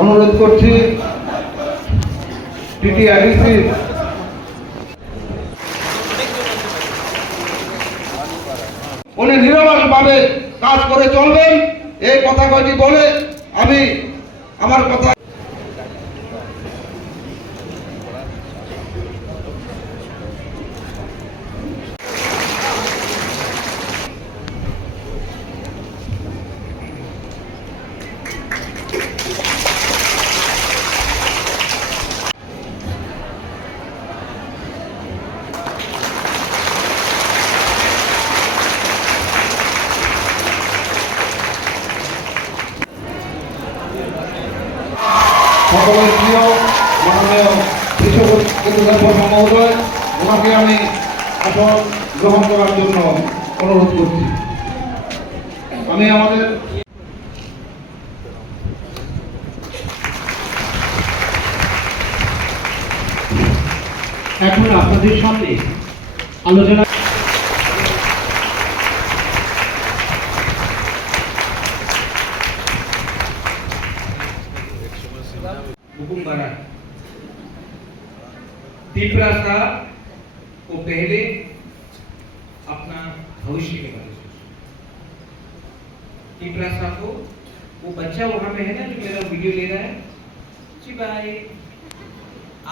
অনুরোধ করছি টিটিআরডিসি উনি নিরলসভাবে কাজ করে চলবেন এই কথা কয়টি বলে আমি আমার কথা সকলের প্রিয় মাননীয় বিশ্ববিদ্যালয় মহোদয় ওনাকে আমি আসন গ্রহণ করার জন্য অনুরোধ করছি। আমি আমাদের এখন আপনাদের সামনে আলোচনা तीसरा साहब को पहले अपना भविष्य के बारे में तीसरा साहब को वो बच्चा वहां पे है ना जो मेरा वीडियो ले रहा है जी भाई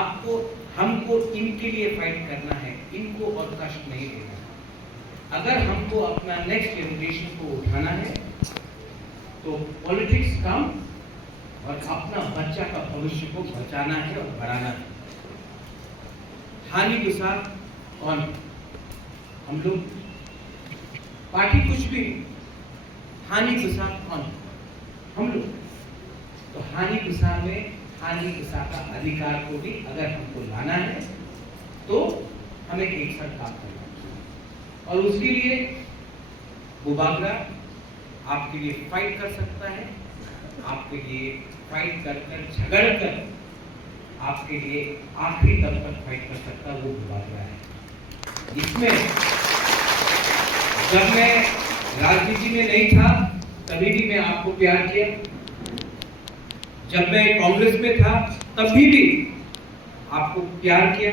आपको हमको इनके लिए फाइट करना है इनको और कष्ट नहीं देना अगर हमको अपना नेक्स्ट जनरेशन को उठाना है तो पॉलिटिक्स कम और अपना बच्चा का भविष्य को बचाना है और बढ़ाना है हानि के साथ कौन हम लोग पार्टी कुछ भी हानि के साथ कौन हम लोग तो हानि के साथ में हानि के साथ का अधिकार को भी अगर हमको लाना है तो हमें एक साथ काम करना है और उसके लिए बुबागरा आपके लिए फाइट कर सकता है आपके लिए फाइट कर झगड़ कर आपके लिए आखिरी दम तक फाइट कर सकता वो बुबागरा है। इसमें जब मैं राजनीति में नहीं था तभी भी मैं आपको प्यार किया, जब मैं कांग्रेस में था तभी भी आपको प्यार किया,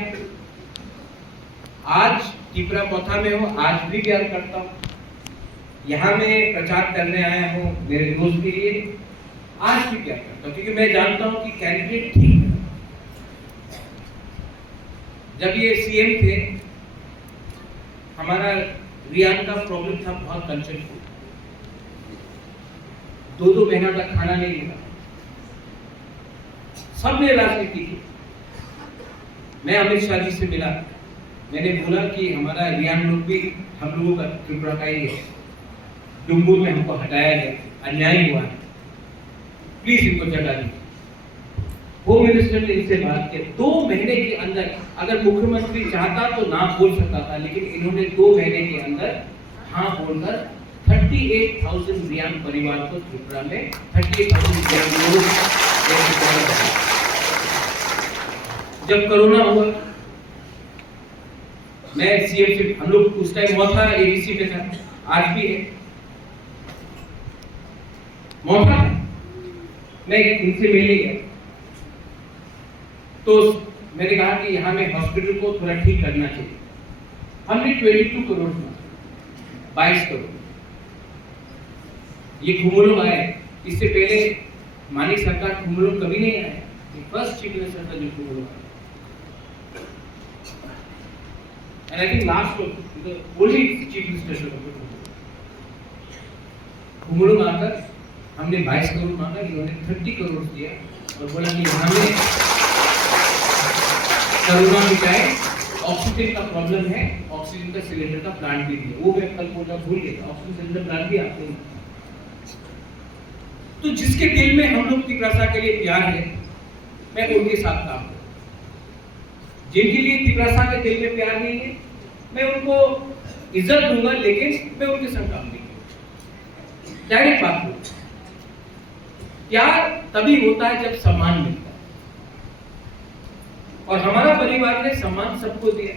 आज त्रिपुरा मोथा में हूँ आज भी प्यार करता हूँ। यहाँ मैं प्रचार करने आया हूँ मेरे दोस्त के लिए आज भी प्यार करता हूँ क्योंकि मैं जानता हूँ कि कैंडिडेट ठीक है। जब ये सीएम थे हमारा रियान का प्रॉब्लम था बहुत कंसर्न था, 2-2 महीना तक खाना नहीं मिला, सबने राजनीति की। मैं अमित शाह जी से मिला, मैंने बोला कि हमारा रियान लोग भी हम लोगों का त्रिपुरा का ही है, डुम्बूर में हमको हटाया गया, अन्याय हुआ है, प्लीज इनको जगा दीजिए। होम मिनिस्टर ने इनसे बात की 2 महीने के अंदर, अगर मुख्यमंत्री चाहता तो ना बोल सकता था लेकिन इन्होंने 2 महीने के अंदर हाँ बोलकर 38,000 रियान परिवार को त्रिपुरा में 38,000 रियान लोगों को। जब कोरोना हुआ मैं सीएम से हम लोग उस टाइम मोथा एडीसी में था, आज भी है मोथा मैं इनसे मिलने गया तो मैंने कहा कि यहाँ में हॉस्पिटल को थोड़ा ठीक करना चाहिए। हमने 22 करोड़ 22 करोड़ ये खुमुलुम आए। इससे पहले मानिक सरकार खुमुलुम कभी नहीं आया, ये फर्स्ट चीफ मिनिस्टर का जो खुमुलुम आया। And I think last one, the only chief minister खुमुलुम आकर हमने 22 करोड़ मांगा, इन्होंने 30 करोड़ दिया और बोला कि हमें कोरोना में क्या है, ऑक्सीजन का प्रॉब्लम है, ऑक्सीजन का सिलेंडर का प्लांट भी दिया। वो मैं कल बोलना भूल गया, ऑक्सीजन सिलेंडर प्लांट भी आपने। तो जिसके दिल में हम लोग तिपरासा के लिए प्यार है, मैं उनके साथ काम करूं। जिनके लिए तिपरासा के दिल में प्यार नहीं है, मैं उनको इज्जत दूंगा, लेकिन मैं उनके संग काम नहीं करूंगा। डायरेक्ट बात है, प्यार तभी होता है जब सम्मान मिलता है, और हमारा परिवार ने सम्मान सबको दिया।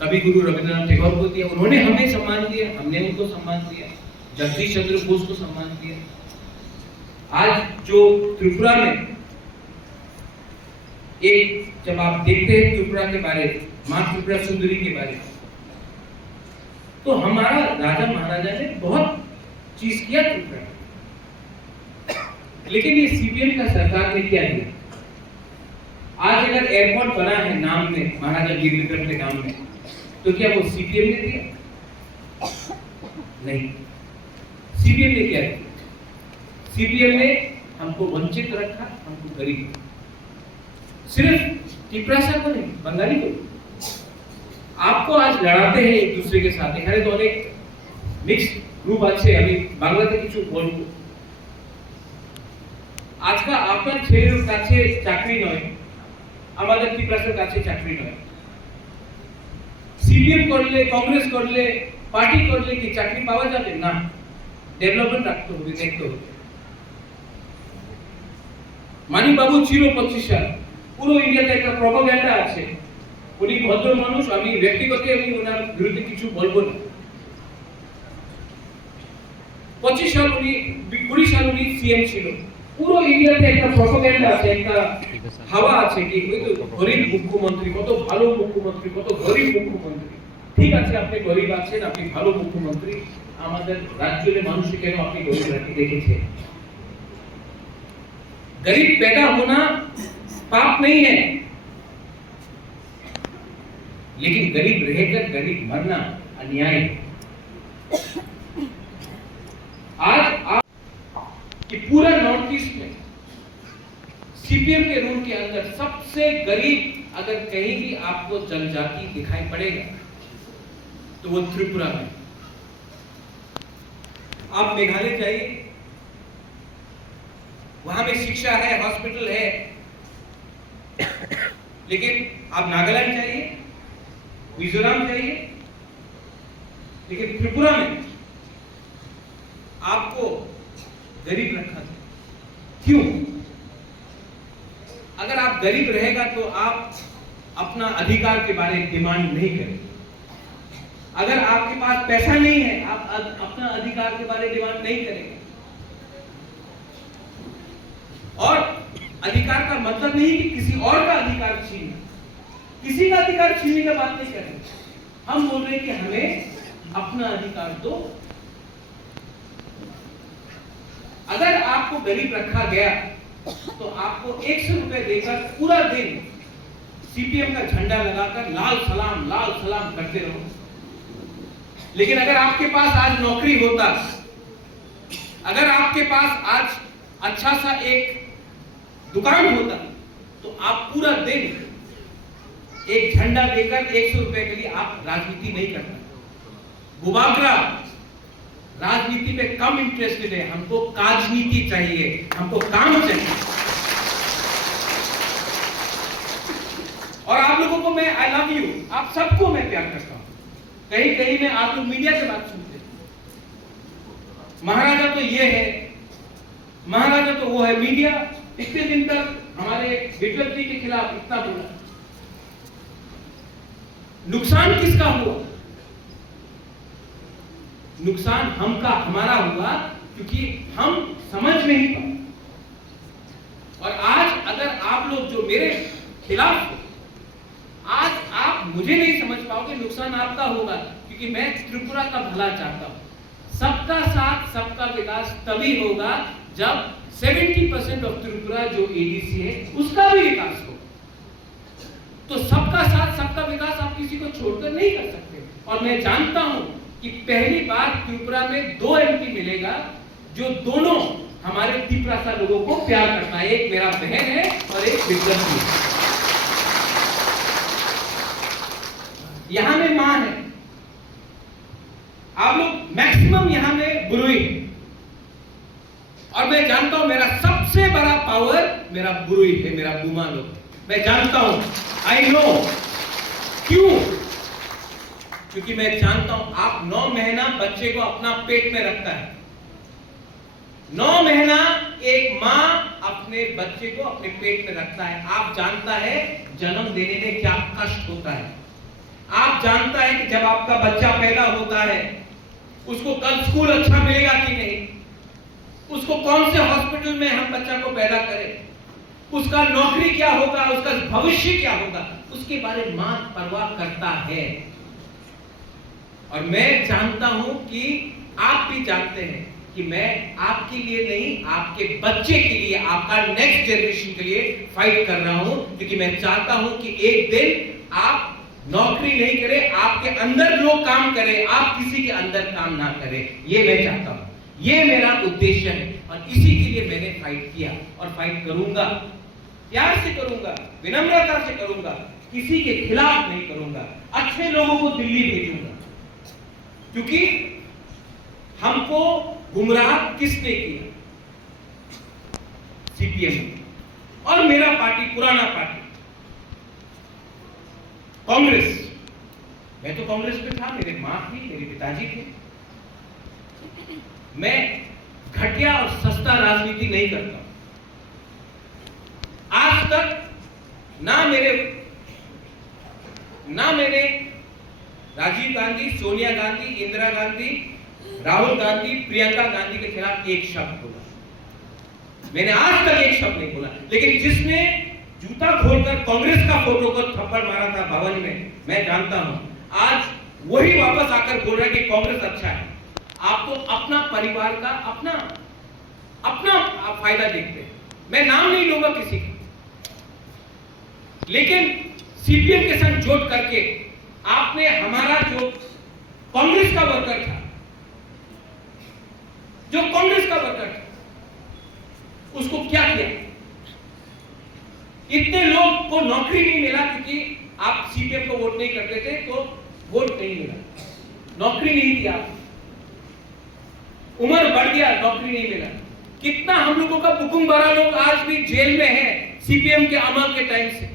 कभी गुरु रविंद्रनाथ टैगोर को दिया, उन्होंने हमें सम्मान दिया, हमने उनको सम्मान दिया। जगदीश चंद्र बोस को सम्मान दिया। आज जो त्रिपुरा में एक, जब आप देखते हैं त्रिपुरा के बारे में, मां त्रिपुरा सुंदरी के बारे में, तो हमारा राजा महाराजा ने बहुत चीज किया त्रिपुरा में। लेकिन ये सीपीएम का सरकार ने क्या दिया? आज अगर एयरपोर्ट बना है नाम में महाराजा गिरधर के नाम में, तो क्या वो सीपीएम ने दिया? नहीं। सीपीएम ने क्या किया? सीपीएम ने हमको वंचित रखा, हमको गरीब। सिर्फ तिपरासा को नहीं, बंगाली को। आपको आज लड़ाते हैं एक दूसरे के साथ। এখানে তো অনেক মিক্স গ্রুপ আছে, আমি বাংলাতে কিছু বলবো। আজকে আপনার ছেলের কাছে চাকরি নয়, আমাদের তিপরাসার কাছে চাকরি নয়। সিপিএম করলে, কংগ্রেস করলে, পার্টি করলে কি চাকরি পাওয়া যাবে না? ডেভেলপমেন্ট রাখতে হবে, দেখতে হবে। মানিক বাবু ছিল 25 সাল, পুরো ইন্ডিয়াতে একটা প্রপাগান্ডা আছে। উনি ভদ্র মানুষ, আমি ব্যক্তিগত আমি ওনার বিরুদ্ধে কিছু বলবো না। 25 সাল উনি, 20 সাল উনি সিএম ছিল। পুরো ইন্ডিয়াতে একটা প্রপাগান্ডা আছে, একটা হাওয়া আছে কি ওই তো গরিব মুখ্যমন্ত্রী, কত ভালো মুখ্যমন্ত্রী, কত গরিব মুখ্যমন্ত্রী। ঠিক আছে, আপনি গরিব আছেন, আপনি ভালো মুখ্যমন্ত্রী, আমাদের রাজ্যের মানুষকে কেন আপনি গরিব রাখি দেখেছেন? गरीब पैदा होना पाप नहीं है, लेकिन गरीब रहकर गरीब मरना अन्याय है। आज आप कि पूरा नॉर्थ ईस्ट में सीपीएम के रूल के अंदर सबसे गरीब अगर कहीं भी आपको जनजाति दिखाई पड़ेगा तो वो त्रिपुरा में। आप मेघालय जाइए, वहां में शिक्षा है, हॉस्पिटल है, लेकिन आप नागालैंड जाइए, मिजोरम जाइए, लेकिन त्रिपुरा में आपको गरीब रखा था। क्यों? अगर आप गरीब रहेगा तो आप अपना अधिकार के बारे में डिमांड नहीं करेंगे। अगर आपके पास पैसा नहीं है, आप अपना अधिकार के बारे में डिमांड नहीं करेंगे। और अधिकार का मतलब नहीं कि किसी और का अधिकार छीनना, किसी का अधिकार छीनने की बात नहीं कर रहे। हम बोल रहे हैं कि हमें अपना अधिकार दो। अगर आपको गरीब रखा गया तो आपको 100 रुपए देकर पूरा दिन सीपीएम का झंडा लगाकर लाल सलाम करते रहो। लेकिन अगर आपके पास आज नौकरी होता, अगर आपके पास आज अच्छा सा एक दुकान होता, तो आप पूरा दिन एक झंडा देकर 100 रुपए के लिए आप राजनीति नहीं करते। बुबाकरा राजनीति पे कम इंटरेस्टेड है, हमको काजनीति चाहिए, हमको काम चाहिए। और आप लोगों को मैं आई लव यू, आप सबको मैं प्यार करता हूं। कहीं कहीं में आप लोग मीडिया से बात सुनते हैं, महाराजा तो ये है, महाराजा तो वो है। मीडिया इतने दिन तक हमारे विप्लव जी के खिलाफ इतना बोला, नुकसान किसका हुआ? नुकसान हमारा हुआ क्योंकि हम समझ नहीं पाए। और आज अगर आप लोग जो मेरे खिलाफ हो, आज आप मुझे नहीं समझ पाओगे, नुकसान आपका होगा, क्योंकि मैं त्रिपुरा का भला चाहता हूं। सबका साथ सबका विकास तभी होगा जब 70% ऑफ त्रिपुरा जो एडीसी है उसका भी विकास हो। तो सबका साथ सबका विकास आप किसी को छोड़कर नहीं कर सकते। और मैं जानता हूं कि पहली बार त्रिपुरा में 2 एमपी मिलेगा जो दोनों हमारे तिपरासा लोगों को प्यार करता है। एक मेरा बहन है और एक विक्रम है। यहां में मां है, आप लोग मैक्सिमम यहां में बुरुई है, और मैं जानता हूं मेरा सबसे बड़ा पावर मेरा बुरुई है, मेरा बुमा लोग। मैं जानता हूं, आई नो क्यों, क्योंकि मैं जानता हूं आप 9 महीना बच्चे को अपना पेट में रखता है। 9 महीना एक मां अपने बच्चे को अपने पेट में रखता है। आप जानता है जन्म देने में क्या कष्ट होता है। आप जानता है कि जब आपका बच्चा पैदा होता है उसको कल स्कूल अच्छा मिलेगा कि नहीं, उसको कौन से हॉस्पिटल में हम बच्चा को पैदा करें, उसका नौकरी क्या होगा, उसका भविष्य क्या होगा, उसके बारे में मां परवाह करता है। और मैं जानता हूं कि आप भी जानते हैं कि मैं आपके लिए नहीं, आपके बच्चे के लिए, आपका नेक्स्ट जनरेशन के लिए फाइट कर रहा हूं, क्योंकि मैं चाहता हूं कि एक दिन आप नौकरी नहीं करें, आपके अंदर लोग काम करें, आप किसी के अंदर काम ना करें। ये मैं चाहता हूं, ये मेरा उद्देश्य है, और इसी के लिए मैंने फाइट किया और फाइट करूंगा। प्यार से करूंगा, विनम्रता से करूंगा, किसी के खिलाफ नहीं करूंगा। अच्छे लोगों को दिल्ली भेजूंगा, क्योंकि हमको गुमराह किसने किया? सीपीएम और मेरा पार्टी, पुराना पार्टी कांग्रेस। मैं तो कांग्रेस में था, मेरे मां थी, मेरे पिताजी थे। मैं घटिया और सस्ता राजनीति नहीं करता। आज तक ना मैंने राजीव गांधी, सोनिया गांधी, इंदिरा गांधी, राहुल गांधी, प्रियंका गांधी के खिलाफ एक शब्द बोला। मैंने आज तक एक शब्द नहीं बोला। लेकिन जिसने जूता खोलकर कांग्रेस का फोटो को थप्पड़ मारा था भवन में, मैं जानता हूं आज वही वापस आकर बोल रहा है कि कांग्रेस अच्छा है। आप तो अपना परिवार का अपना फायदा देखते हैं। मैं नाम नहीं लूंगा किसी का, लेकिन सीपीएम के संग जोड़ करके आपने हमारा जो कांग्रेस का वर्कर था, उसको क्या किया? इतने लोग को नौकरी नहीं मिला क्योंकि आप सीपीएम को वोट नहीं करते थे, तो वोट नहीं मिला, नौकरी नहीं दी। आप उम्र बढ़ गया, नौकरी नहीं मिला। कितना हम लोगों का बुकुम बड़ा लोग आज भी जेल में है सीपीएम के अमल के टाइम से,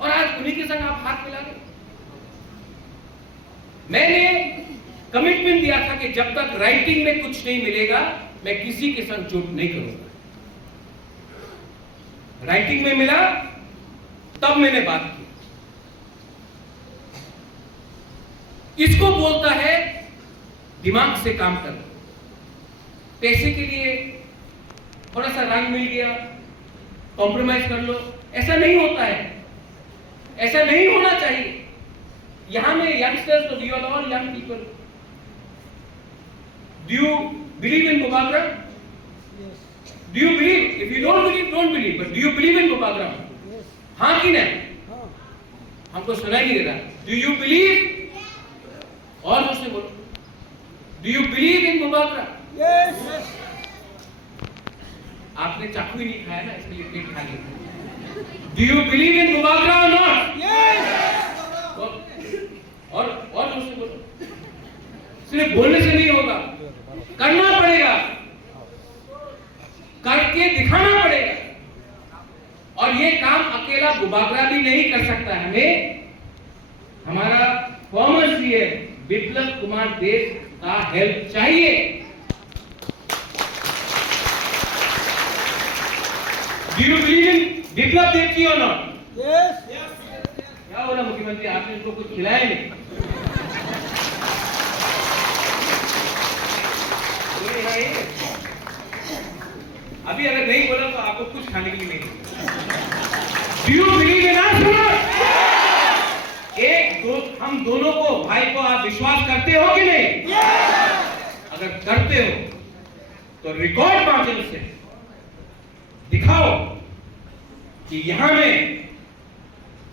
और आज उन्हीं के संग आप हाथ मिला रहे। मैंने कमिटमेंट दिया था कि जब तक राइटिंग में कुछ नहीं मिलेगा मैं किसी के संग जुट नहीं करूंगा। राइटिंग में मिला तब मैंने बात की। इसको बोलता है दिमाग से काम करना। पैसे के लिए थोड़ा सा रंग मिल गया, कॉम्प्रोमाइज कर लो, ऐसा नहीं होता है, ऐसा नहीं होना चाहिए। यहां में यंगस्टर्स, तो we are all young people. Do you believe in Bobagram? Do you believe? If you don't believe, don't believe. But do you believe in Bobagram? हाँ कि नहीं? हमको सुनाई नहीं दे रहा। Do you believe? और मुझसे बोलो। Do you believe in Bobagram? Yes. आपने चाकू ही नहीं खाया ना, इसलिए पेट खा लिया। Do you believe in Bobagram or not? Yes. और मुझसे बोलो। सिर्फ बोलने से नहीं होगा, करना पड़ेगा, करके दिखाना पड़ेगा। और ये काम अकेला बुबागरा भी नहीं कर सकता। हमें हमारा फॉर्मर सीएम बिप्लब कुमार देव का हेल्प चाहिए। Do you believe in Biplab Deb ji और नॉट? Yes. क्या बोला मुख्यमंत्री, आपने इनको कुछ खिलाया नहीं? अभी अगर नहीं बोला तो आपको कुछ खाने के लिए नहीं मिलेगा। Do you believe in us? हम दोनों को, भाई को आप विश्वास करते हो कि नहीं? अगर करते हो तो रिकॉर्ड मार्जिन से दिखाओ कि यहां में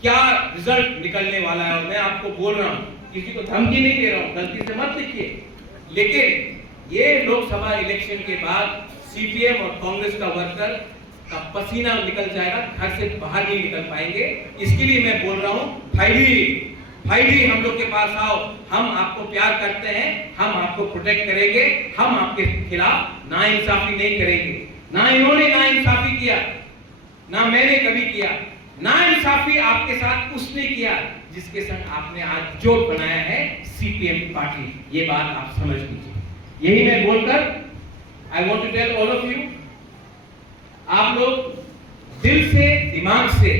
क्या रिजल्ट निकलने वाला है। और मैं आपको बोल रहा हूं, किसी को धमकी नहीं दे रहा हूं, गलती से मत लिखिए, लेकिन ये लोकसभा इलेक्शन के बाद सीपीएम और कांग्रेस का वर्कर का पसीना निकल जाएगा, घर से बाहर नहीं निकल पाएंगे। इसके लिए मैं बोल रहा हूं, भाई जी हम लोग के पास आओ, हम आपको प्यार करते हैं, हम आपको प्रोटेक्ट करेंगे, हम आपके खिलाफ नाइंसाफी नहीं करेंगे। ना इन्होंने नाइंसाफी किया, ना मैंने कभी किया। नाइंसाफी आपके साथ उसने किया जिसके संग आपने आज जोड़ बनाया है, सीपीएम पार्टी। ये बात आप समझ लीजिए। यही मैं बोलकर I want to tell all of you, आप लोग दिल से, दिमाग से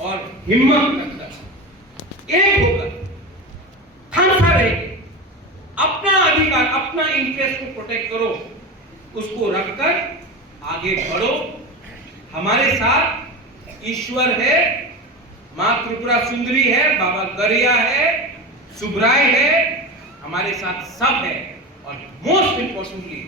और हिम्मत रखकर एक होकर खंसा रहेंगे, अपना अधिकार, अपना इंटरेस्ट को प्रोटेक्ट करो, उसको रखकर आगे बढ़ो। हमारे साथ ईश्वर है, मां त्रिपुरा सुंदरी है, बाबा गरिया है, सुब्राय है, हमारे साथ सब है। और मोस्ट इंपॉर्टेंटली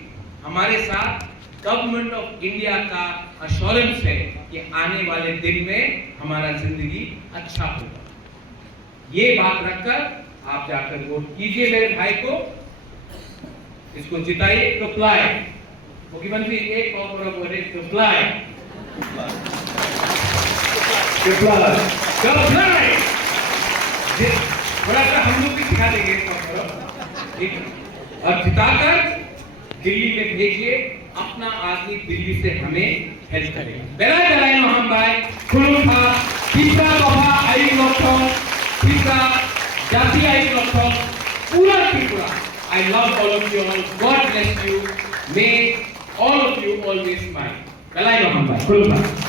हमारे साथ गवर्नमेंट ऑफ इंडिया का अश्योरेंस है कि आने वाले दिन में हमारा जिंदगी अच्छा होगा। ये बात रखकर आप जाकर वोट कीजिए मेरे भाई को, इसको जिताइए। तो फ्लाई मुख्यमंत्री एक और बोले तो फ्लाई थोड़ा सा हम लोग भी सिखा देंगे, ठीक है। और जिताकर दिल्ली में भेजिए, अपना आदमी दिल्ली से हमें हेल्प करेगा। बेला जलाए हम भाई खुलूठा तीसरा बाबा आई लोगों तीसरा जाति आई लोगों पूरा Tripura. I love all of you all. God bless you. May all of you always smile. बेला हम भाई खुलूठा।